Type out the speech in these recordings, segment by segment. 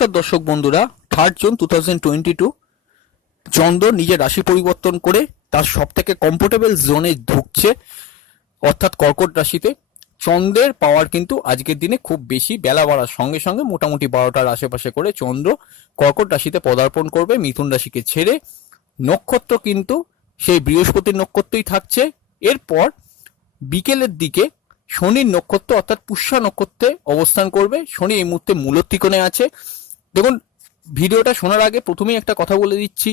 নমস্কার দর্শক বন্ধুরা, 3 জুন 2022 চন্দ্র নিজের রাশি পরিবর্তন করে তার সব থেকে কমফোর্টেবল জোনে ঢুকছে, অর্থাৎ কর্কট রাশিতে। চন্দ্রের পাওয়ার কিন্তু আজকের দিনে খুব বেশি, বেলা বাড়ার সঙ্গে সঙ্গে মোটামুটি 12টার আশেপাশে করে চন্দ্র কর্কট রাশিতে পদার্পণ করবে মিথুন রাশিকে ছেড়ে। নক্ষত্র কিন্তু সেই বৃহস্পতির নক্ষত্রই থাকছে। এরপর বিকেলের দিকে শনির নক্ষত্র অর্থাৎ পুষ্যা নক্ষত্রে অবস্থান করবে। শনি এই মুহূর্তে মূল ত্রিকোণে আছে। দেখুন, ভিডিওটা শোনার আগে প্রথমেই একটা কথা বলে দিচ্ছি,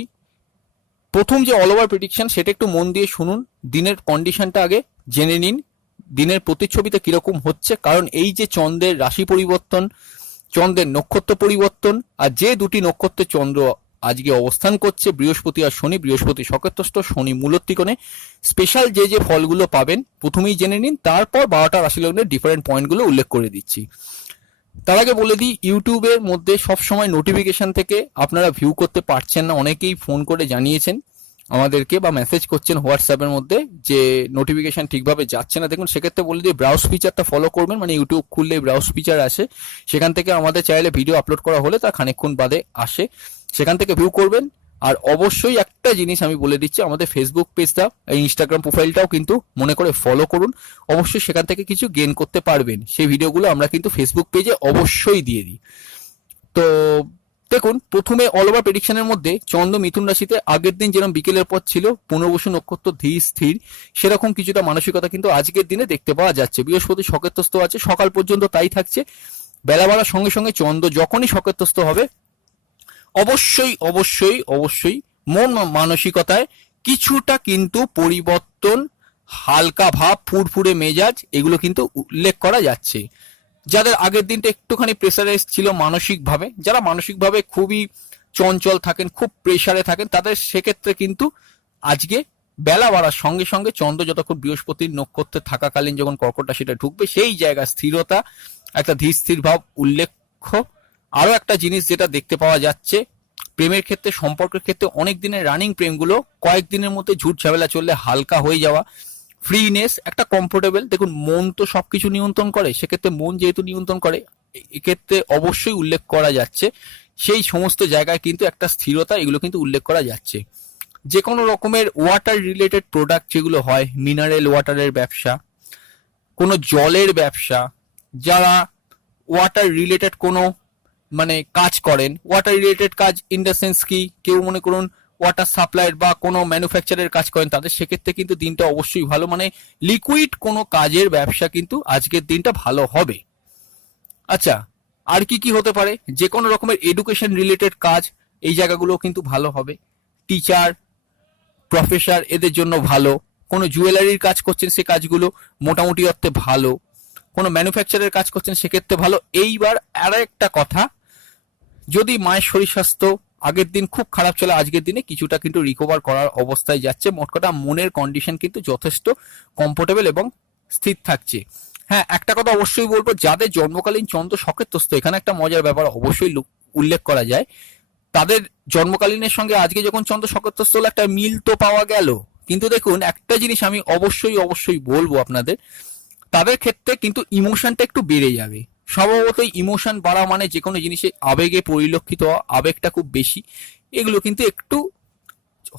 প্রথম যে অল ওভার প্রেডিকশন সেটা একটু মন দিয়ে শুনুন, দিনের কন্ডিশনটা আগে জেনে নিন, দিনের প্রতিচ্ছবিতে কিরকম হচ্ছে। কারণ এই যে চন্দ্রের রাশি পরিবর্তন, চন্দ্রের নক্ষত্র পরিবর্তন, আর যে দুটি নক্ষত্রে চন্দ্র আজকে অবস্থান করছে, বৃহস্পতি আর শনি, বৃহস্পতি সকেতস্থ, শনি মূল ত্রিকোণে, স্পেশাল যে যে ফলগুলো পাবেন প্রথমেই জেনে নিন, তারপর 12টা রাশি লগ্নের ডিফারেন্ট পয়েন্টগুলো উল্লেখ করে দিচ্ছি। তার আগে বলে দিই, ইউটিউবের মধ্যে সবসময় নোটিফিকেশন থেকে আপনারা ভিউ করতে পারছেন না। অনেকেই ফোন করে জানিয়েছেন আমাদেরকে বা মেসেজ করছেন হোয়াটসঅ্যাপের মধ্যে যে নোটিফিকেশন ঠিকভাবে যাচ্ছে না। দেখুন, সেক্ষেত্রে বলে দিই ব্রাউজ ফিচারটা ফলো করবেন, মানে ইউটিউব খুললে ব্রাউজ ফিচার আসে, সেখান থেকে আমাদের চ্যানেলে ভিডিও আপলোড করা হলে তার খানিকক্ষণ বাদে আসে, সেখান থেকে ভিউ করবেন। আর অবশ্যই একটা জিনিস আমি বলে দিচ্ছি, আমাদের ফেসবুক পেজটা, ইনস্টাগ্রাম প্রোফাইলটাও কিন্তু মনে করে ফলো করুন। অবশ্যই সেখান থেকে কিছু গেইন করতে পারবেন। সেই ভিডিওগুলো আমরা কিন্তু ফেসবুক পেজে অবশ্যই দিয়ে দিই। তো দেখুন, প্রথমে অল ওভার প্রেডিকশনের মধ্যে চন্দ্র মিথুন রাশিতে আগের দিন যেরকম বিকেলের পর ছিল পুনর্বসু নক্ষত্র ধীর স্থির, সেরকম কিছুটা মানসিকতা কিন্তু আজকের দিনে দেখতে পাওয়া যাচ্ছে। বৃহস্পতি সকেতস্থ আছে, সকাল পর্যন্ত তাই থাকছে। বেলা বাড়ার সঙ্গে সঙ্গে চন্দ্র যখনই সকেতস্থ হবে, অবশ্যই অবশ্যই অবশ্যই মন মানসিকতায় কিছুটা কিন্তু পরিবর্তন, হালকা ভাব, ফুরফুরে মেজাজ, এগুলো কিন্তু উল্লেখ করা যাচ্ছে। যাদের আগের দিনটা একটুখানি প্রেসারাইজ ছিল মানসিকভাবে, যারা মানসিকভাবে খুবই চঞ্চল থাকেন, খুব প্রেসারে থাকেন, তাদের সেক্ষেত্রে কিন্তু আজকে বেলা বাড়ার সঙ্গে সঙ্গে চন্দ্র যতক্ষণ বৃহস্পতির নক্ষত্রে থাকাকালীন যখন কর্কট রাশিটা ঢুকবে, সেই জায়গায় স্থিরতা, একটা ধীর স্থির ভাব উল্লেখ্য। আরো একটা জিনিস যেটা দেখতে পাওয়া যাচ্ছে, প্রেমের ক্ষেত্রে, সম্পর্কের ক্ষেত্রে অনেক দিনের রানিং প্রেমগুলো কয়েকদিনের মধ্যে ঝুট ঝামেলা চললে হালকা হয়ে যাওয়া, ফ্রিনেস, একটা কমফোর্টেবল। দেখুন, মন তো সবকিছু নিয়ন্ত্রণ করে, সেক্ষেত্রে মন যেহেতু নিয়ন্ত্রণ করে, এক্ষেত্রে অবশ্যই উল্লেখ করা যাচ্ছে সেই সমস্ত জায়গায় কিন্তু একটা স্থিরতা, এগুলো কিন্তু উল্লেখ করা যাচ্ছে। যে কোনো রকমের ওয়াটার রিলেটেড প্রোডাক্ট যেগুলো হয়, মিনারেল ওয়াটারের ব্যবসা, কোনো জলের ব্যবসা, যারা ওয়াটার রিলেটেড কোনো মানে কাজ করেন, ওয়াটার রিলেটেড কাজ ইন দ্য সেন্স কি, কেউ মনে করুন ওয়াটার সাপ্লাইয়ের বা কোনো ম্যানুফ্যাকচারের কাজ করেন, তাদের সেক্ষেত্রে কিন্তু দিনটা অবশ্যই ভালো, মানে লিকুইড কোনো কাজের ব্যবসা কিন্তু আজকের দিনটা ভালো হবে। আচ্ছা, আর কি কি হতে পারে? যে কোনো রকমের এডুকেশন রিলেটেড কাজ, এই জায়গাগুলো কিন্তু ভালো হবে। টিচার, প্রফেসর, এদের জন্য ভালো। কোনো জুয়েলারির কাজ করছেন, সে কাজগুলো মোটামুটি অর্থে ভালো। কোনো ম্যানুফ্যাকচারের কাজ করছেন, সেক্ষেত্রে ভালো। এইবার আর একটা কথা, যদি মায়ের শরীর স্বাস্থ্য আগের দিন খুব খারাপ চলে, আজকের দিনে কিছুটা কিন্তু রিকভার করার অবস্থায় যাচ্ছে। মোট কথা মনের কন্ডিশন কিন্তু যথেষ্ট কমফোর্টেবল এবং স্থির থাকছে। হ্যাঁ, একটা কথা অবশ্যই বলবো, যাদের জন্মকালীন চন্দ্র সকেতস্থ, এখানে একটা মজার ব্যাপার অবশ্যই উল্লেখ করা যায়, তাদের জন্মকালীনের সঙ্গে আজকে যখন চন্দ্র সকেতস্থ হলো, একটা মিল তো পাওয়া গেল। কিন্তু দেখুন, একটা জিনিস আমি অবশ্যই অবশ্যই বলবো আপনাদের, তাদের ক্ষেত্রে কিন্তু ইমোশনটা একটু বেড়ে যাবে। স্বভাবতই ইমোশন বাড়া মানে যে কোনো জিনিসে আবেগে পরিলক্ষিত হওয়া, আবেগটা খুব বেশি, এগুলো কিন্তু একটু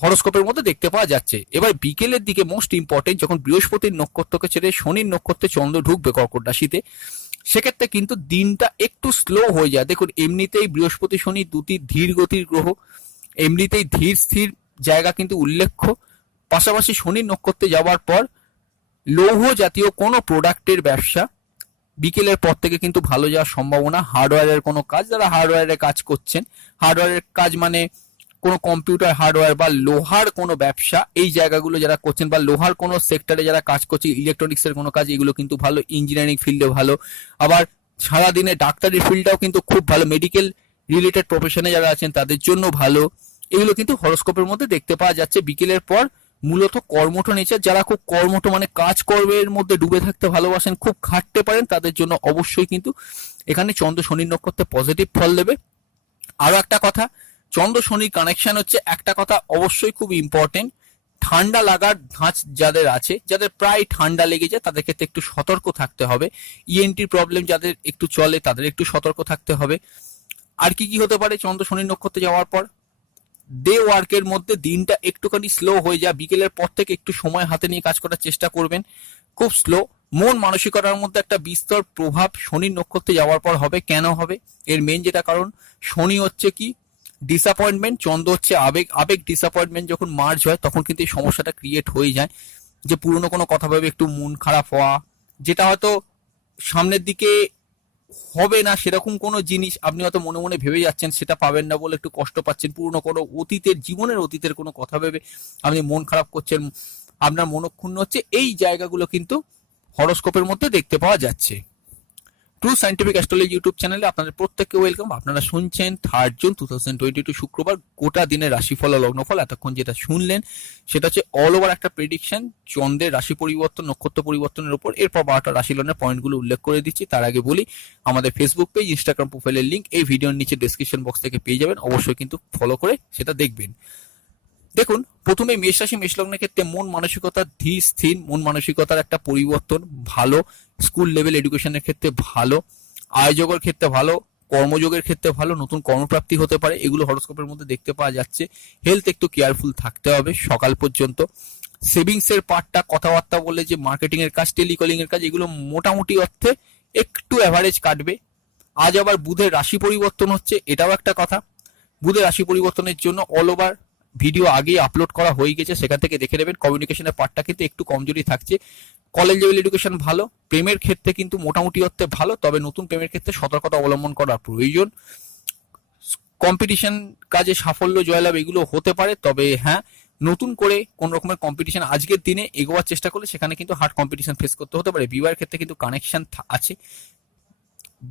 হরোস্কোপের মধ্যে দেখতে পাওয়া যাচ্ছে। এবার বিকেলের দিকে মোস্ট ইম্পর্টেন্ট, যখন বৃহস্পতির নক্ষত্রকে ছেড়ে শনির নক্ষত্রে চন্দ্র ঢুকবে কর্কট রাশিতে, সেক্ষেত্রে কিন্তু দিনটা একটু স্লো হয়ে যায়। দেখুন, এমনিতেই বৃহস্পতি শনি দুটি ধীর গতির গ্রহ, এমনিতেই ধীর স্থির জায়গা কিন্তু উল্লেখ্য। পাশাপাশি শনির নক্ষত্রে যাওয়ার পর লৌহ জাতীয় কোনো প্রোডাক্টের ব্যবসা বিকেলের পর থেকে কিন্তু ভালো যাওয়ার সম্ভাবনা। হার্ডওয়্যারের কোনো কাজ, যারা হার্ডওয়্যারের কাজ করছেন, হার্ডওয়্যারের কাজ মানে কোনো কম্পিউটার হার্ডওয়্যার বা লোহার কোনো ব্যবসা, এই জায়গাগুলো যারা করছেন, বা লোহার কোনো সেক্টরে যারা কাজ করছে, ইলেকট্রনিক্সের কোনো কাজ, এগুলো কিন্তু ভালো। ইঞ্জিনিয়ারিং ফিল্ডে ভালো। আবার সারাদিনে ডাক্তারি ফিল্ডটাও কিন্তু খুব ভালো। মেডিকেল রিলেটেড প্রফেশনে যারা আছেন তাদের জন্য ভালো। এগুলো কিন্তু হরোস্কোপের মধ্যে দেখতে পাওয়া যাচ্ছে। বিকেলের পর মূলত কর্মঠ নেচার, যারা খুব কর্মঠ মানে কাজকর্মের মধ্যে ডুবে থাকতে ভালোবাসেন, খুব খাটতে পারেন, তাদের জন্য অবশ্যই কিন্তু এখানে চন্দ্র শনির নক্ষত্রে পজিটিভ ফল দেবে। আরো একটা কথা, চন্দ্র শনির কানেকশন হচ্ছে, একটা কথা অবশ্যই খুব ইম্পর্টেন্ট, ঠান্ডা লাগার ধাঁচ যাদের আছে, যাদের প্রায় ঠান্ডা লেগে যায়, তাদের ক্ষেত্রে একটু সতর্ক থাকতে হবে। ইএনটি প্রবলেম যাদের একটু চলে, তাদের একটু সতর্ক থাকতে হবে। আর কি কি হতে পারে চন্দ্র শনি নক্ষত্রে যাওয়ার পর? ডে ওয়ার্কের মধ্যে দিনটা একটুখানি স্লো হয়ে যায়, বিকেলের পর থেকে একটু সময় হাতে নিয়ে কাজ করার চেষ্টা করবেন, খুব স্লো। মন মানসিকতার মধ্যে একটা বিস্তর প্রভাব শনি নক্ষত্রে যাওয়ার পর হবে। কেন হবে? এর মেন যেটা কারণ, শনি হচ্ছে কি ডিসঅ্যাপয়েন্টমেন্ট, চন্দ্র হচ্ছে আবেগ। আবেগ ডিসঅ্যাপয়েন্টমেন্ট যখন মার্জ হয় তখন কিন্তু এই সমস্যাটা ক্রিয়েট হয়ে যায়, যে পুরনো কোনো কথা ভেবে একটু মন খারাপ হওয়া, যেটা হয়তো সামনের দিকে হবে না সেরকম কোনো জিনিস আপনি হয়তো মনে মনে ভেবে যাচ্ছেন, সেটা পাবেন না বলে একটু কষ্ট পাচ্ছেন। পুরনো কোনো অতীতের, জীবনের অতীতের কোনো কথা ভেবে আপনি মন খারাপ করছেন, আপনার মনক্ষুণ্ণ হচ্ছে, এই জায়গাগুলো কিন্তু হরোস্কোপের মধ্যে দেখতে পাওয়া যাচ্ছে। ট্রু সায়েন্টিফিক অ্যাস্ট্রোলজি ইউটিউব চ্যানেলে আপনাদের প্রত্যেককে ওয়েলকাম। আপনারা শুনছেন 3 জুন 2022 শুক্রবার গোটা দিনের রাশিফল ও লগ্নফল। এতক্ষণ যেটা শুনলেন সেটা হচ্ছে অল ওভার একটা প্রেডিকশন চন্দ্রের রাশি পরিবর্তন, নক্ষত্র পরিবর্তনের উপর। এরপর 12টা রাশি লগ্নের পয়েন্টগুলো উল্লেখ করে দিচ্ছি। তার আগে বলি, আমাদের ফেসবুক পেজ, ইনস্টাগ্রাম প্রোফাইলের লিঙ্ক এই ভিডিওর নিচে ডেসক্রিপশন বক্স থেকে পেয়ে যাবেন, অবশ্যই কিন্তু ফলো করে সেটা দেখবেন। দেখুন, প্রথমে মেষ রাশি মেষ লগ্নের ক্ষেত্রে মন মানসিকতা ধীর স্থির, মন মানসিকতার একটা পরিবর্তন ভালো, স্কুল লেভেল এডুকেশনের ক্ষেত্রে ভালো, আয়োজকের ক্ষেত্রে ভালো, কর্মযোগের ক্ষেত্রে ভালো, নতুন কর্মপ্রাপ্তি হতে পারে, এগুলো হরোস্কোপের মধ্যে দেখতে পাওয়া যাচ্ছে। হেলথ একটু কেয়ারফুল থাকতে হবে সকাল পর্যন্ত। সেভিংস এর পার্টটা, কথাবার্তা বলে যে মার্কেটিং এর কাজ, টেলিকলিং এর কাজ, এগুলো মোটামুটি অর্থে একটু অ্যাভারেজ কাটবে। আজ আবার বুধের রাশি পরিবর্তন হচ্ছে, এটাও একটা কথা। বুধের রাশি পরিবর্তনের জন্য অল ওভার ভিডিও আগে আপলোড করা হয়ে গেছে, সেখান থেকে দেখে নেবেন। কমিউনিকেশনের পার্টটা কিন্তু একটু কমজোরি থাকছে। কলেজ লেভেল এডুকেশন ভালো, প্রেমের ক্ষেত্রে কিন্তু মোটামুটি অর্থে ভালো, তবে নতুন প্রেমের ক্ষেত্রে সতর্কতা অবলম্বন করা প্রয়োজন। কম্পিটিশন কাজে সাফল্য জয়লাভ এগুলো হতে পারে, তবে হ্যাঁ, নতুন করে কোন রকমের কম্পিটিশন আজকের দিনে এগোয়ার চেষ্টা করলে সেখানে কিন্তু হার্ড কম্পিটিশন ফেস করতে হতে পারে। বিবাহের ক্ষেত্রে কিন্তু কানেকশন আছে,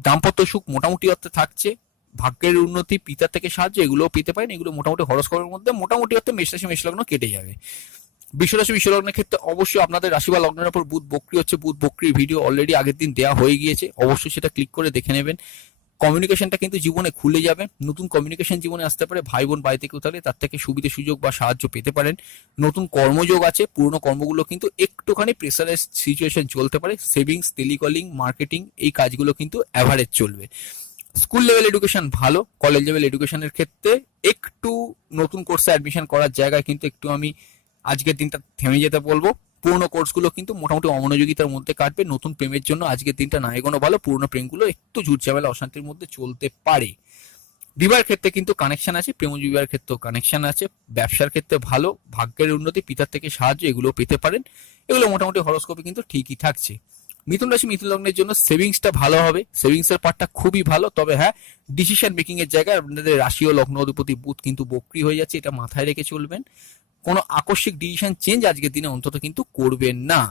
দাম্পত্য সুখ মোটামুটি অর্থে থাকছে, ভাগ্যের উন্নতি, পিতা থেকে সাহায্য এগুলোও পেতে পারেন। এগুলো মোটামুটি হরোস্কোপের মধ্যে মোটামুটি অর্থে মেষ রাশি মেষ লগ্ন কেটে যাবে। বৃষরাশি বৃষ লগ্নের ক্ষেত্রে অবশ্যই আপনাদের রাশি বা লগ্নের উপর বুধ বক্রী হচ্ছে। বুধ বক্রীর ভিডিও অলরেডি আগের দিন দেওয়া হয়ে গিয়েছে, অবশ্যই সেটা ক্লিক করে দেখে নেবেন। কমিউনিকেশনটা কিন্তু জীবনে খুলে যাবে, নতুন কমিউনিকেশন জীবনে আসতে পারে। ভাই বোন বাড়িতে কেউ থাকলে তার থেকে সুবিধা সুযোগ বা সাহায্য পেতে পারেন। নতুন কর্মযোগ আছে, পুরনো কর্মগুলো কিন্তু একটুখানি প্রেসারাইজ সিচুয়েশন চলতে পারে। সেভিংস, টেলিকলিং, মার্কেটিং এই কাজগুলো কিন্তু অ্যাভারেজ চলবে। স্কুল লেভেল এডুকেশন ভালো, কলেজ লেভেল এডুকেশনের ক্ষেত্রে একটু নতুন কোর্সে অ্যাডমিশন করার জায়গায় কিন্তু একটু আমি আজকের দিনটা থেমে যেতে বলবো। পুরোনো কোর্সগুলো কিন্তু মোটামুটি অমনোযোগিতার মধ্যে কাটবে। নতুন প্রেমের জন্য আজকের দিনটা না এগোনো ভালো, পুরোনো প্রেমগুলো একটু ঝুট ঝামেলা অশান্তির মধ্যে চলতে পারে। বিবাহের ক্ষেত্রে কিন্তু কানেকশন আছে, প্রেমজ বিবাহের ক্ষেত্রেও কানেকশন আছে। ব্যবসার ক্ষেত্রে ভালো, ভাগ্যের উন্নতি, পিতার থেকে সাহায্য এগুলো পেতে পারেন। এগুলো মোটামুটি হরোস্কোপে কিন্তু ঠিকই থাকছে। মিথুন রাশি মিথুন লগ্নের জন্য সেভিংসটা ভালো হবে, সেভিংস এর পার্টটা খুবই ভালো, তবে হ্যাঁ, ডিসিশন মেকিং এর জায়গায় আপনাদের রাশি ও লগ্ন অধিপতি বুধ কিন্তু বক্রী হয়ে যাচ্ছে, এটা মাথায় রেখে চলবেন। কোনো আকস্মিক ডিসিশন চেঞ্জ আজকের দিনে অন্তত কিন্তু করবেন না।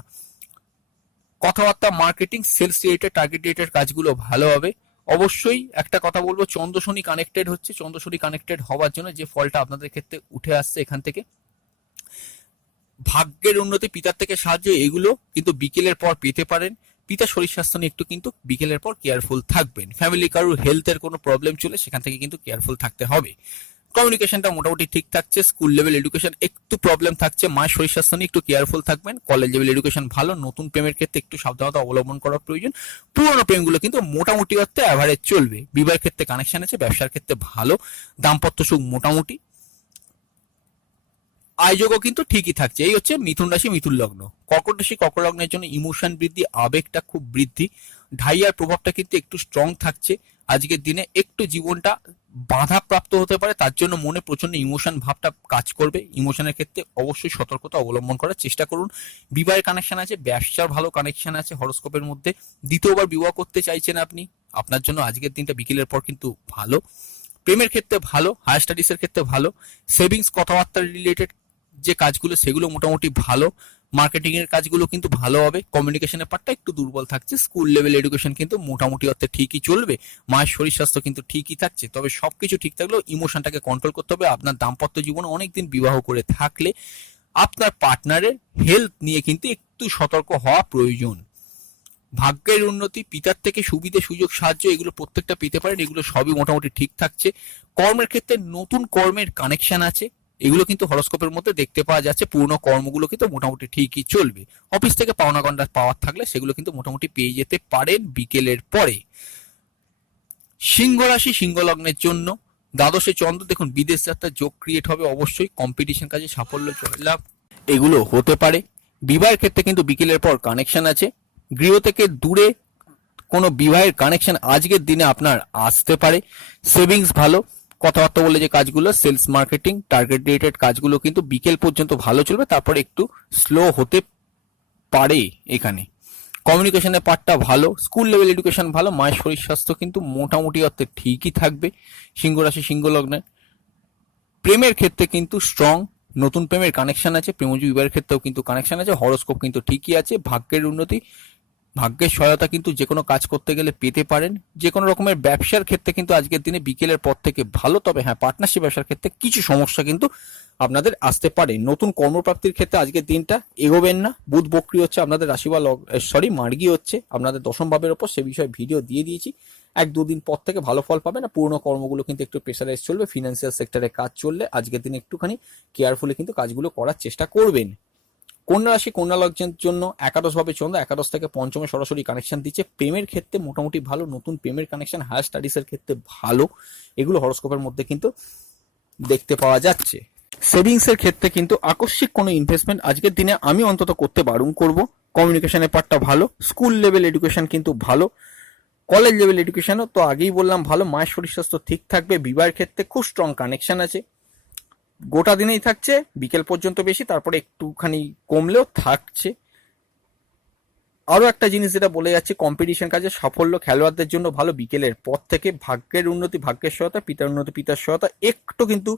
কথাবার্তা, marketing, sales related, target related কাজগুলো ভালো হবে। অবশ্যই একটা কথা বলবো, চন্দ্র শনি কানেক্টেড হচ্ছে, চন্দ্র শনি কানেক্টেড হওয়ার জন্য যে ফলটা আপনাদের ক্ষেত্রে উঠে আসছে এখান থেকে, ভাগ্যের উন্নতি, পিতার থেকে সাহায্য এগুলো কিন্তু বিকেলের পর পেতে পারেন। পিতার শরীর স্বাস্থ্য নিয়ে একটু কিন্তু বিকেলের পর কেয়ারফুল থাকবেন। ফ্যামিলি কারোর হেলথের কোনো প্রবলেম চলে সেখান থেকে কিন্তু কেয়ারফুল থাকতে হবে। কমিউনিকেশনটা মোটামুটি ঠিক থাকছে। স্কুল লেভেল এডুকেশন একটু প্রবলেম থাকছে, মায়ের শরীর স্বাস্থ্য নিয়ে একটু কেয়ারফুল থাকবেন। কলেজ লেভেল এডুকেশন ভালো, নতুন প্রেমের ক্ষেত্রে একটু সাবধানতা অবলম্বন করা প্রয়োজন। পুরোনো প্রেমগুলো কিন্তু মোটামুটি অর্থে অ্যাভারেজ চলবে। বিবাহের ক্ষেত্রে কানেকশন আছে, ব্যবসার ক্ষেত্রে ভালো, দাম্পত্য সুখ মোটামুটি, আয়োজকও কিন্তু ঠিকই থাকছে। এই হচ্ছে মিথুন রাশি মিথুন লগ্ন। কর্কট রাশি কর্কট লগ্নের জন্য ইমোশন বৃদ্ধি, আবেগটা খুব বৃদ্ধি, ঢাইয়ার প্রভাবটা কিন্তু একটু স্ট্রং থাকছে। আজকের দিনে একটু জীবনটা বাধাপ্রাপ্ত হতে পারে, তার জন্য মনে প্রচন্ড ইমোশন ভাবটা কাজ করবে। ইমোশনের ক্ষেত্রে অবশ্যই সতর্কতা অবলম্বন করার চেষ্টা করুন। বিবাহের কানেকশন আছে, ব্যবসার ভালো কানেকশন আছে হরোস্কোপের মধ্যে। দ্বিতীয়বার বিবাহ করতে চাইছেন আপনি, আপনার জন্য আজকের দিনটা বিকেলের পর কিন্তু ভালো। প্রেমের ক্ষেত্রে ভালো, হায়ার স্টাডিজের ক্ষেত্রে ভালো, সেভিংস, কথাবার্তা রিলেটেড যে কাজগুলো সেগুলো মোটামুটি ভালো, মার্কেটিং এর কাজগুলো কিন্তু ভালো হবে। কমিউনিকেশনের পার্টটা একটু দুর্বল থাকছে। স্কুল লেভেল এডুকেশন কিন্তু মোটামুটি অর্থে ঠিকই চলবে। মায়ের শরীর স্বাস্থ্য কিন্তু ঠিকই থাকছে, তবে সবকিছু ঠিক থাকলেও ইমোশনটাকে কন্ট্রোল করতে হবে। আপনার দাম্পত্য জীবনে অনেকদিন বিবাহ করে থাকলে আপনার পার্টনারের হেলথ নিয়ে কিন্তু একটু সতর্ক হওয়া প্রয়োজন। ভাগ্যের উন্নতি, পিতার থেকে সুবিধে সুযোগ সাহায্য এগুলো প্রত্যেকটা পেতে পারেন, এগুলো সবই মোটামুটি ঠিক থাকছে। কর্মের ক্ষেত্রে নতুন কর্মের কানেকশন আছে, এগুলো কিন্তু হরোস্কোপের মধ্যে দেখতে পাওয়া যাচ্ছে। পুরনো কর্মগুলো কিন্তু মোটামুটি ঠিকই চলবে। অফিস থেকে পাওনা গন্ডার পাওয়ার থাকলে সেগুলো কিন্তু মোটামুটি পেয়ে যেতে পারেন বিকেলের পরে। সিংহ রাশি সিংহ লগ্নের জন্য দ্বাদশে চন্দ্র, দেখুন বিদেশ যাত্রার যোগ ক্রিয়েট হবে, অবশ্যই কম্পিটিশন কাজে সাফল্য জয়লাভ এগুলো হতে পারে। বিবাহের ক্ষেত্রে কিন্তু বিকেলের পর কানেকশন আছে। গৃহ থেকে দূরে কোনো বিবাহের কানেকশন আজকের দিনে আপনার আসতে পারে। সেভিংস ভালো, কথাবার্তা বলে যে কাজগুলো সেলস মার্কেটিং টার্গেট রিলেটেড কাজগুলো কিন্তু বিকেল পর্যন্ত ভালো চলবে, তারপরে একটু স্লো হতে পারে। এখানে কমিউনিকেশনের পার্টটা ভালো, স্কুল লেভেল এডুকেশন ভালো, মায়ের শরীর স্বাস্থ্য কিন্তু মোটামুটি অর্থে ঠিকই থাকবে সিংহ রাশি সিংহ লগ্নে। প্রেমের ক্ষেত্রে কিন্তু স্ট্রং, নতুন প্রেমের কানেকশন আছে, প্রেমজ বিবাহের ক্ষেত্রেও কিন্তু কানেকশন আছে, হরোস্কোপ কিন্তু ঠিকই আছে। ভাগ্যের উন্নতি, ভাগ্যের সহায়তা কিন্তু যে কোনো কাজ করতে গেলে পেতে পারেন। যে কোনো রকমের ব্যবসার ক্ষেত্রে কিন্তু আজকের দিনে বিকেলের পর থেকে ভালো, তবে হ্যাঁ পার্টনারশিপ ব্যবসার ক্ষেত্রে কিছু সমস্যা কিন্তু আপনাদের আসতে পারে। নতুন কর্মপ্রাপ্তির ক্ষেত্রে আজকের দিনটা এগোবেন না, বুধ বক্রী হচ্ছে, আপনাদের রাশি বা মার্গী হচ্ছে আপনাদের দশম ভাবের ওপর, সে বিষয়ে ভিডিও দিয়ে দিয়েছি। 1-2 দিন পর থেকে ভালো ফল পাবে না, পুরোনো কর্মগুলো কিন্তু একটু প্রেসারাইজ চলবে। ফিনান্সিয়াল সেক্টরে কাজ চললে আজকের দিনে একটুখানি কেয়ারফুলি কিন্তু কাজগুলো করার চেষ্টা করবেন। কন্যা রাশি কন্যা লগ্নের জন্য একাদশ ভাবে চন্দ্র, একাদশ থেকে পঞ্চমে সরাসরি কানেকশন দিচ্ছে। প্রেমের ক্ষেত্রে মোটামুটি ভালো, নতুন প্রেমের কানেকশন, হায়ার স্টাডিজের ক্ষেত্রে ভালো, এগুলো হরোস্কোপের মধ্যে কিন্তু দেখতে পাওয়া যাচ্ছে। সেভিংস এর ক্ষেত্রে কিন্তু আকস্মিক কোনো ইনভেস্টমেন্ট আজকের দিনে আমি অন্তত করতে বারণ করব। কমিউনিকেশনের পার্টটা ভালো, স্কুল লেভেল এডুকেশন কিন্তু ভালো, কলেজ লেভেল এডুকেশনও তো আগেই বললাম ভালো, মায়ের শরীর স্বাস্থ্য ঠিক থাকবে। বিবাহের ক্ষেত্রে খুব স্ট্রং কানেকশন আছে, গোটা দিনেই থাকছে, বিকেল পর্যন্ত বেশি, তারপরে একটুখানি কমলেও থাকছে। আরো একটা জিনিস যেটা বলে যাচ্ছে, কম্পিটিশন কাজে সাফল্য খেলোয়াড়দের জন্য ভালো, বিকেলের পর থেকে ভাগ্যের উন্নতি, ভাগ্যের সহায়তা, পিতার উন্নতি, পিতার সহায়তা, একটু কিন্তু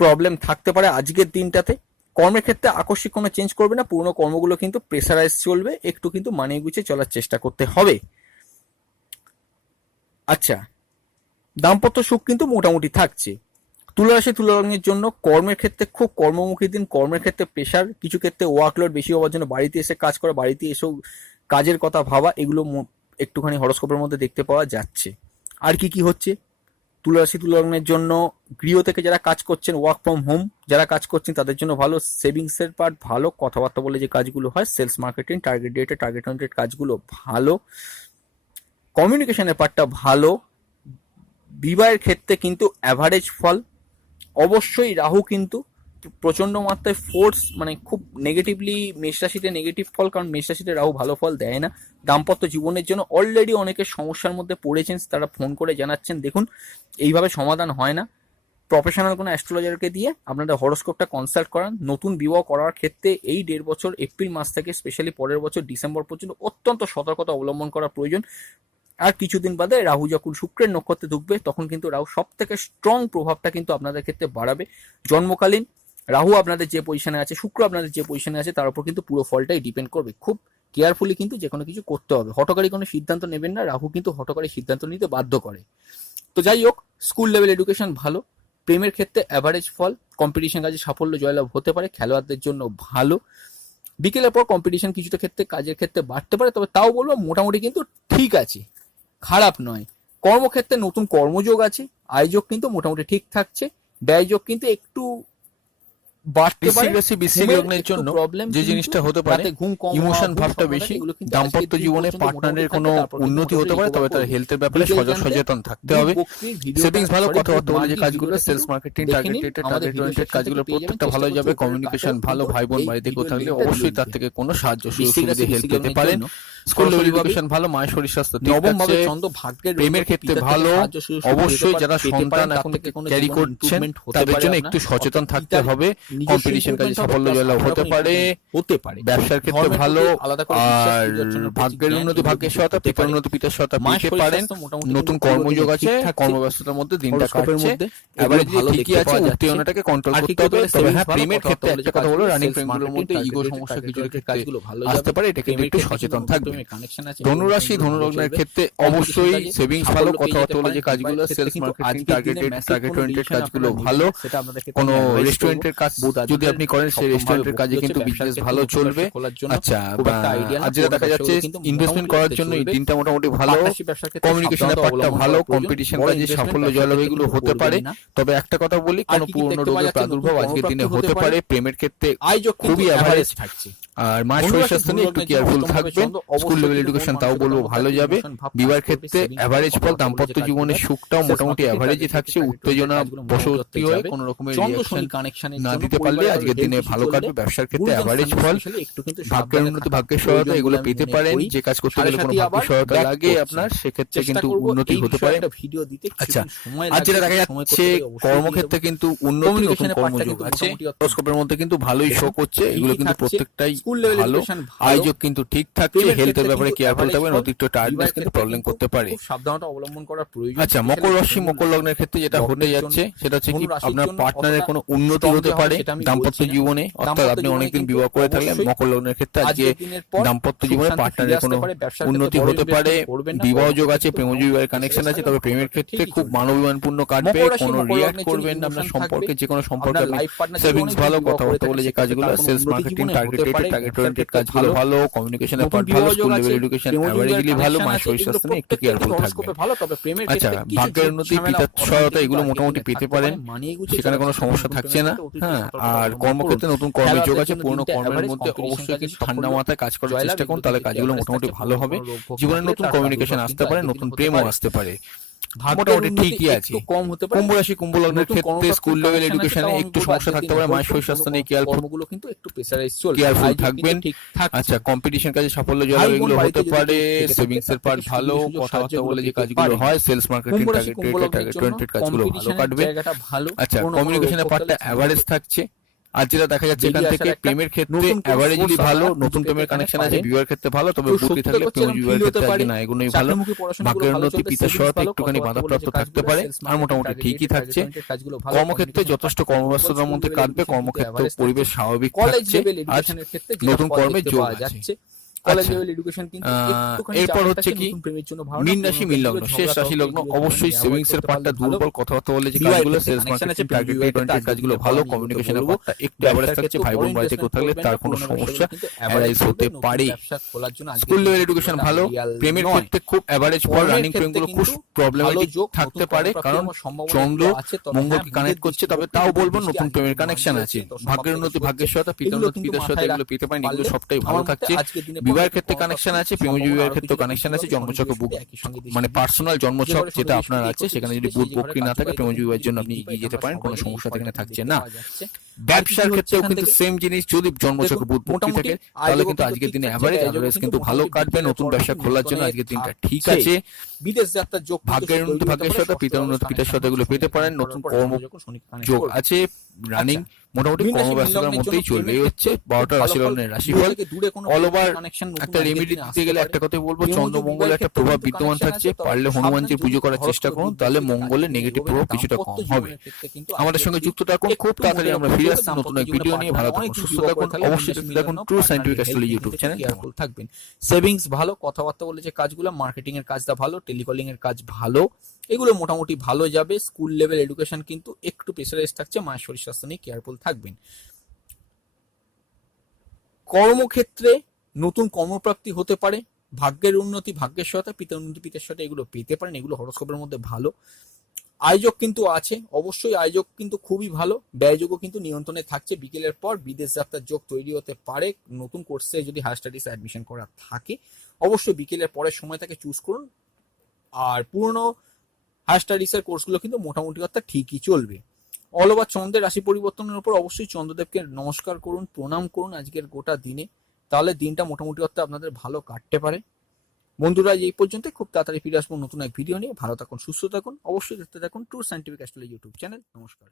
প্রবলেম থাকতে পারে আজকের দিনটাতে। কর্মের ক্ষেত্রে আকস্মিক কোনো চেঞ্জ করবে না, পুরোনো কর্মগুলো কিন্তু প্রেসারাইজ চলবে, একটু কিন্তু মানিয়ে গুছিয়ে চলার চেষ্টা করতে হবে। আচ্ছা, দাম্পত্য সুখ কিন্তু মোটামুটি থাকছে। তুলা রাশি তুলা লগ্নের জন্য কর্মের ক্ষেত্রে খুব কর্মমুখী দিন, কর্মের ক্ষেত্রে প্রেশার, কিছু ক্ষেত্রে ওয়ার্কলোড বেশি হওয়ার জন্য বাড়িতে এসে কাজ করা, বাড়িতে এসেও কাজের কথা ভাবা, এগুলো একটুখানি হরোস্কোপের মধ্যে দেখতে পাওয়া যাচ্ছে। আর কি কি হচ্ছে তুলা রাশি তুলা লগ্নের জন্য, গৃহ থেকে যারা কাজ করছেন, ওয়ার্ক ফ্রম হোম যারা কাজ করছেন তাদের জন্য ভালো, সেভিংসের পার্ট ভালো, কথাবার্তা বলে যে কাজগুলো হয় sales marketing target related target oriented কাজগুলো ভালো, কমিউনিকেশনের পার্টটা ভালো। বিবাহের ক্ষেত্রে কিন্তু অ্যাভারেজ ফল, অবশ্যই রাহু কিন্তু প্রচন্ড মাত্রায় ফোর্স, মানে খুব নেগেটিভলি মেষ রাশিতে নেগেটিভ ফল, কারণ মেষ রাশিতে রাহু ভালো ফল দেয় না। দাম্পত্য জীবনের জন্য অলরেডি অনেকে সমস্যার মধ্যে পড়েছেন, তারা ফোন করে জানাচ্ছেন দেখুন এইভাবে সমাধান হয় না, প্রফেশনাল কোনো অ্যাস্ট্রোলজারকে দিয়ে আপনাদের হরোস্কোপটা কনসাল্ট করান। নতুন বিবাহ করার ক্ষেত্রে এই 1.5 বছর এপ্রিল মাস থেকে স্পেশালি পরের বছর ডিসেম্বর পর্যন্ত অত্যন্ত সতর্কতা অবলম্বন করা প্রয়োজন। আর কিছুদিন বাদে রাহু যখন শুক্রের নক্ষত্রে ঢুকবে তখন কিন্তু রাহু সব থেকে স্ট্রং প্রভাবটা কিন্তু আপনাদের ক্ষেত্রে বাড়াবে। জন্মকালীন রাহু আপনাদের যে পজিশনে আছে, শুক্র আপনাদের যে পজিশনে আছে, তার উপর কিন্তু পুরো ফলটাই ডিপেন্ড করবে। খুব কেয়ারফুলি কিন্তু যে কোনো কিছু করতে হবে, হঠকারী কোনো সিদ্ধান্ত নেবেন না, রাহু কিন্তু হঠকারী সিদ্ধান্ত নিতে বাধ্য করে। তো যাই হোক, স্কুল লেভেল এডুকেশন ভালো, প্রেমের ক্ষেত্রে অ্যাভারেজ ফল, কম্পিটিশন কাজে সাফল্য জয়লাভ হতে পারে, খেলোয়াড়দের জন্য ভালো। বিকেলের পর কম্পিটিশন কিছুটা ক্ষেত্রে কাজের ক্ষেত্রে বাড়তে পারে, তবে তাও বলবো মোটামুটি কিন্তু ঠিক আছে, খারাপ নয়। কর্মক্ষেত্রে নতুন কর্মযোগ আছে, আয়যোগ কিন্তু মোটামুটি ঠিক থাকছে, ব্যয়যোগ কিন্তু একটু বাড়তে পারে। বৃশ্চিক লগ্নের জন্য যে জিনিসটা হতে পারে, ইমোশন ভাবটা বেশি, দাম্পত্য জীবনে পার্টনারের কোনো উন্নতি হতে পারে, তবে তার হেলথের ব্যাপারে সচেতন থাকতে হবে। সেভিংস ভালো, কথাবার্তা বলে যে কাজগুলো সেলস মার্কেটিং টার্গেট ওরিয়েন্টেড কাজগুলো প্রত্যেকটা ভালো যাবে। কমিউনিকেশন ভালো, ভাই বোন বাড়িতে কেউ থাকলে অবশ্যই তার থেকে কোনো সাহায্য সুবিধা হেল্প পেতে পারেন। স্কুল লেভেল এডুকেশন ভালো, মায়ের শরীর স্বাস্থ্য ঠিক আছে। প্রেমের ক্ষেত্রে ভালো, অবশ্যই যারা সন্তান এখন ক্যারি করছেন তাদের জন্য একটু সচেতন থাকতে হবে। কম্পিটিশন কাজে সাফল্য জয়লাভ হতে পারে, ব্যবসার ক্ষেত্রে ভালো, আর ভাগ্যের উন্নতি, ভাগ্যের সহায়তা, পিতার উন্নতি, পিতার সহায়তা পেতে পারেন। নতুন কর্মযোগ আছে, কর্মব্যস্ততার মধ্যে দিনটা কাটছে, এবারে ঠিকই আছে, উত্তেজনাটাকে কন্ট্রোল করতে হবে। তবে হ্যাঁ, প্রেমের ক্ষেত্রে একটা কথা বলো, রানিং প্রেমগুলোর মধ্যে ইগো সমস্যা কিছু কাজগুলো ভালো আসতে পারে, এটা কিন্তু একটু সচেতন থাকবে। ধনুরাশি ধনুলগ্নের ক্ষেত্রে অবশ্যই সেভিংস ভালো, কথাবার্তা বলে যে কাজগুলো সেলস মার্কেটিং টার্গেট ওরিয়েন্টেড কাজগুলো ভালো। কোনো রেস্টুরেন্টের কাজ যদি আপনি করেন, সেই রেস্টুরেন্টের কাজে কিন্তু বিজনেস ভালো চলবে। আচ্ছা, আর যেটা দেখা যাচ্ছে ইনভেস্টমেন্ট করার জন্য এই দিনটা মোটামুটি ভালো, কমিউনিকেশনের পার্টটা ভালো, কম্পিটিশন কাজে সাফল্য জয়লাভ এগুলো হতে পারে। তবে একটা কথা বলি, কোনো পুরনো রোগের প্রাদুর্ভাব আজকের দিনে হতে পারে। প্রেমের ক্ষেত্রে খুবই অ্যাভারেজ থাকছে, আর মাস শরীর স্বাস্থ্য নিয়ে একটু কেয়ারফুল থাকবেন। স্কুল লেভেল এডুকেশন তাও বলবো ভালো যাবে। বিবাহের ক্ষেত্রে অ্যাভারেজ ফল, দাম্পত্য জীবনের সুখটাও মোটামুটি অ্যাভারেজই থাকছে। উত্তেজনা বশবর্তী হয়ে কোনো রকমের রিঅ্যাকশন না দিতে পারলে আজকের দিনে ভালো কাটবে। ব্যবসার ক্ষেত্রে অ্যাভারেজ ফল, ভাগ্যের উন্নতি, ভাগ্যের সহায়তা এগুলো পেতে পারেন। যে কাজ করতে গেলে কোনো ভাগ্যের সহায়তা লাগে আপনার, সেক্ষেত্রে কিন্তু উন্নতি হতে পারে। আচ্ছা, আর যেটা দেখা যাচ্ছে কর্মক্ষেত্রে কিন্তু উন্নতি, নতুন কর্মযোগ আছে। হরোস্কোপের মধ্যে কিন্তু ভালোই শো করছে। এগুলো কিন্তু প্রত্যেকটাই ভালো। আয়োজক কিন্তু ঠিক থাকছে। হেলথের ব্যাপারে কেয়ারফুল থাকবেন। অতিরিক্ত টায়ার্ডনেস কিন্তু প্রবলেম করতে পারে। সাবধানতা অবলম্বন করার প্রয়োজন। আচ্ছা, মকর রাশি মকর লগ্নের ক্ষেত্রে যেটা হতে যাচ্ছে সেটা হচ্ছে কি আপনার পার্টনারের কোনো উন্নতি হতে পারে দাম্পত্য জীবনে। অর্থাৎ আপনি অনেকদিন বিবাহ করে থাকলে মকর লগ্নের ক্ষেত্রে আজকে দাম্পত্য জীবনে পার্টনারের কোনো উন্নতি হতে পারে। বিবাহ যোগ আছে, প্রেমজীবীর কানেকশন আছে। তবে প্রেমের ক্ষেত্রে খুব মানবিমানপূর্ণ কাটবে। কোনো রিঅ্যাক্ট করবেন না আপনার সম্পর্কে, যে কোনো সম্পর্কে সেভিংস ভালো, কথাবার্তা বলে যে কাজগুলো, সেলস মার্কেটিং, টার্গেট ওরিয়েন্টেড কাজগুলো ভালো, কমিউনিকেশনের পার্ট ভালো, স্কুল লেভেল এডুকেশন এভারেজলি ভালো, মাস শরীর স্বাস্থ্য নিয়ে একটু কেয়ারফুল থাকবেন। আচ্ছা, ভাগ্যের উন্নতি, পিতার সহায়তা এগুলো মোটামুটি পেতে পারেন, সেখানে কোনো সমস্যা থাকছে না। হ্যাঁ, আর কর্মক্ষেত্রে নতুন কর্মযোগ আছে। পুরনো কর্মের মধ্যে অবশ্যই কিছু ঠান্ডা মাথায় কাজ করার চেষ্টা করুন, তাহলে কাজগুলো মোটামুটি ভালো হবে। জীবনে নতুন কমিউনিকেশন আসতে পারে, নতুন প্রেমও আসতে পারে। মোটামুটি ঠিকই আছে। কুম্ভ রাশি কুম্ভ লগ্নের ক্ষেত্রে স্কুল লেভেল এডুকেশনে একটু সমস্যা থাকতে পারে। মাস শরীর স্বাস্থ্য নিয়ে কেয়ারফুল থাকবেন। আচ্ছা, কম্পিটিশন কাজে সাফল্য জয় এগুলো হতে পারে। সেভিংস এর পার্ট ভালো, কথাবার্তা বলে যে কাজগুলো হয়, সেলস মার্কেটিং, টার্গেট ওরিয়েন্টেড কাজগুলো ভালো কাটবে। আচ্ছা, কমিউনিকেশনের পার্টটা এভারেজ থাকছে। আর যেটা দেখা যাচ্ছে এখান থেকে প্রেমের ক্ষেত্রে অ্যাভারেজলি ভালো, নতুন প্রেমের কানেকশন আছে। বিবাহের ক্ষেত্রে ভালো, তবে বুদ্ধি থাকলে প্রেম বিবাহের ক্ষেত্রে আজকে না এগুলোই ভালো। ভাগ্যের উন্নতি, পিতার সহায়তা একটুখানি বাধাপ্রাপ্ত থাকতে পারে, আর মোটামুটি ঠিকই থাকছে। কর্মক্ষেত্রে যথেষ্ট কর্মব্যস্ততার মধ্যে কাটবে। কর্মক্ষেত্রে পরিবেশ স্বাভাবিক থাকছে। আজ নতুন কর্মের যোগ আছে। এরপর হচ্ছে কি মীন রাশি মীন লগ্ন, শেষ রাশি লগ্ন। অবশ্যই সেভিংস এর পার্টটা দুর্বল, কথাবার্তা বলে যে কাজগুলো, সেলস মার্কেটিং, টার্গেট ওরিয়েন্টেড কাজগুলো ভালো। কমিউনিকেশনের পার্টটা একটু অ্যাভারেজ থাকছে। ভাই বোন বাড়িতে কেউ থাকলে তার কোনো সমস্যা অ্যারাইজ হতে পারে। স্কুল লেভেল এডুকেশন ভালো। প্রেমের ক্ষেত্রে খুব অ্যাভারেজ ফল। রানিং প্রেমগুলো খুব প্রবলেমেটিক থাকতে পারে, কারণ চন্দ্র মঙ্গলকে কানেক্ট করছে। তবে তাও বলবো নতুন প্রেমের কানেকশন আছে। ভাগ্যের উন্নতি, ভাগ্যের সহায়তা, পিতার উন্নতি, পিতার সহায়তা এগুলো পেতে পারেন। এগুলো সবটাই ভালো থাকছে। বিবাহের ক্ষেত্রে কানেকশন আছে, প্রেমজীবী বিবাহের ক্ষেত্রে কানেকশন আছে। জন্মছকে মানে পার্সোনাল জন্মছক যেটা আপনার আছে, সেখানে যদি বুধ বক্রী না থাকে প্রেমজীবী বিবাহের জন্য আপনি এগিয়ে যেতে পারেন, কোনো সমস্যা এখানে থাকছে না। ব্যবসার ক্ষেত্রেও কিন্তু সেম জিনিস, যদি জন্মছকে বুধ বক্রী থাকে তাহলে কিন্তু আজকের দিনে অ্যাভারেজ কিন্তু ভালো কাটবে। নতুন ব্যবসা খোলার জন্য আজকের দিনটা ঠিক আছে। বিদেশ যাত্রার যোগ, ভাগ্যের উন্নতি, ভাগ্যের সহায়তা, পিতার উন্নতি, পিতার সহায়তা এগুলো পেতে পারেন। নতুন কর্ম যোগ আছে। রানিং মোটামুটি কর্মব্যস্ততার মধ্যেই চলবে। এই হচ্ছে 12টা রাশি লগ্নের রাশিফল। অল ওভার একটা রেমেডি দিতে গেলে একটা কথাই বলবো, চন্দ্র মঙ্গলের একটা প্রভাব বিদ্যমান থাকছে। পারলে হনুমানজির পুজো করার চেষ্টা করুন, তাহলে মঙ্গলের নেগেটিভ প্রভাব কিছুটা কম হবে। আমাদের সঙ্গে যুক্ত থাকুন, খুব তাড়াতাড়ি আমরা ফিরে আসছি নতুন এক ভিডিও নিয়ে। ভালো থাকুন, সুস্থ থাকুন, অবশ্যই দেখুন true scientific astrology YouTube channel. Careful থাকবেন। সেভিংস ভালো, কথাবার্তা বলে যে কাজগুলো, মার্কেটিং এর কাজটা ভালো, টেলিকলিং এর কাজ ভালো, এগুলো মোটামুটি ভালো যাবে। স্কুল লেভেল এডুকেশন কিন্তু একটু প্রেসারাইজ থাকছে। মায়ের শরীর স্বাস্থ্য নিয়ে কেয়ারফুল থাকবেন। কর্মক্ষেত্রে নতুন কর্মপ্রাপ্তি হতে পারে। ভাগ্যের উন্নতি, ভাগ্যের সহায়তা, পিতার উন্নতি, পিতার সহায়তা এগুলো পেতে পারেন। এগুলো হরোস্কোপের মধ্যে ভালো। আয়োজক কিন্তু আছে, অবশ্যই আয়োজক কিন্তু খুবই ভালো। ব্যয়যোগও কিন্তু নিয়ন্ত্রণে থাকছে। বিকেলের পর বিদেশ যাত্রার যোগ তৈরি হতে পারে। নতুন কোর্সে যদি হায়ার স্টাডিজে অ্যাডমিশন করা থাকে, অবশ্যই বিকেলের পরের সময়টাকে চুজ করুন। আর পুরনো হায়ার স্টাডিজের কোর্সগুলো কিন্তু মোটামুটি অর্থাৎ ঠিকই চলবে। অল ওভার চন্দ্রের রাশি পরিবর্তনের উপর অবশ্যই চন্দ্রদেবকে নমস্কার করুন, প্রণাম করুন আজকের গোটা দিনে, তাহলে দিনটা মোটামুটি অর্থাৎ আপনাদের ভালো কাটতে পারে। বন্ধুরা, এই পর্যন্ত। খুব তাড়াতাড়ি ফিরে আসবো নতুন এক ভিডিও নিয়ে। ভালো থাকুন, সুস্থ থাকুন, অবশ্যই দেখতে থাকুন true scientific astrology YouTube channel. নমস্কার।